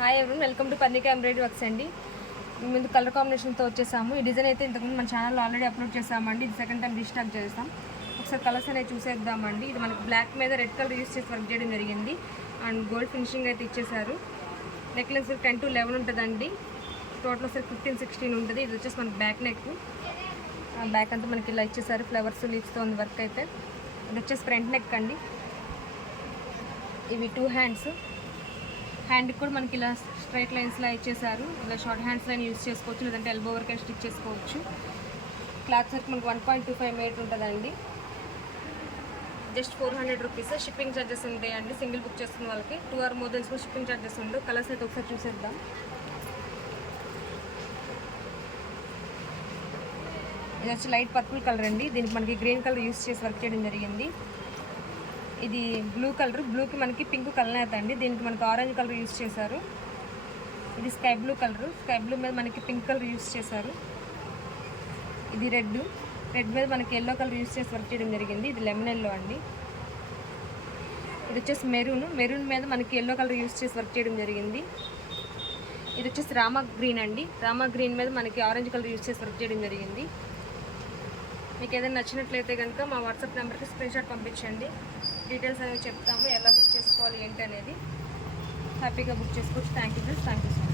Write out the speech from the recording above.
Hi everyone, welcome to Parnika embroidery works అండి. ముందు colour కాంబినేషన్తో వచ్చేసాము. ఈ డిజైన్ అయితే ఇంతకుముందు మన ఛానల్లో ఆల్రెడీ అప్లోడ్ చేసామండి. ఇది సెకండ్ టైం రీస్టాక్ చేస్తాం. ఒకసారి కలర్స్ అనేవి చూసేద్దామండి. ఇది మనకి బ్లాక్ మీద రెడ్ కలర్ యూస్ చేసి వర్క్ చేయడం జరిగింది. అండ్ గోల్డ్ ఫినిషింగ్ అయితే ఇచ్చేసారు. నెక్లెస్ 10 to 11 ఉంటుందండి. టోటల్ వచ్చేసి 15-16 ఉంటుంది. ఇది వచ్చేసి మనకి బ్యాక్ నెక్. బ్యాక్ అంతా మనకి ఇలా ఇచ్చేసారు. ఫ్లవర్స్ లీవ్స్తో ఉంది వర్క్ అయితే. ఇది వచ్చేసి ఫ్రంట్ నెక్ అండి. ఇవి 2 హ్యాండ్స్. హ్యాండ్కి కూడా మనకి ఇలా స్ట్రైట్ లైన్స్లా ఇచ్చేసారు. ఇలా షార్ట్ హ్యాండ్స్ లైన్ యూస్ చేసుకోవచ్చు, లేదంటే ఎల్బో వరకు స్టిచ్ చేసుకోవచ్చు. క్లాత్ సరికి మనకి 1.25 మీటర్ ఉంటుందండి. Just 400 rupees. షిప్పింగ్ ఛార్జెస్ ఉంటాయండి సింగిల్ బుక్ చేసుకున్న వాళ్ళకి. 2 or more కూడా షిప్పింగ్ ఛార్జెస్ ఉండవు. కలర్స్ అయితే ఒకసారి చూసేద్దాం. ఇది వచ్చి లైట్ పర్పుల్ కలర్ అండి. దీనికి మనకి గ్రీన్ కలర్ యూస్ చేసి వర్క్ చేయడం జరిగింది. ఇది బ్లూ కలర్. బ్లూకి మనకి పింక్ కలర్ అండి. దీనికి మనకి ఆరెంజ్ కలర్ యూస్ చేశారు. ఇది sky blue colour. Sky blue మీద మనకి పింక్ కలర్ యూస్ చేశారు. ఇది రెడ్. రెడ్ మీద మనకి ఎల్లో కలర్ యూస్ చేసి వర్క్ చేయడం జరిగింది. ఇది లెమన్ ఎల్లో అండి. ఇది వచ్చేసి మెరూన్. మెరూన్ మీద మనకి ఎల్లో కలర్ యూస్ చేసి వర్క్ చేయడం జరిగింది. ఇది వచ్చేసి రామా గ్రీన్ అండి. రామా గ్రీన్ మీద మనకి ఆరెంజ్ కలర్ యూస్ చేసి వర్క్ చేయడం జరిగింది. మీకు ఏదైనా నచ్చినట్లయితే కనుక మా వాట్సాప్ నెంబర్కి స్క్రీన్ షాట్ పంపించండి. డీటెయిల్స్ అనేవి చెప్తాము, ఎలా బుక్ చేసుకోవాలి ఏంటి అనేది. హ్యాపీగా బుక్ చేసుకోవచ్చు. Thank you friends. Thank you so much.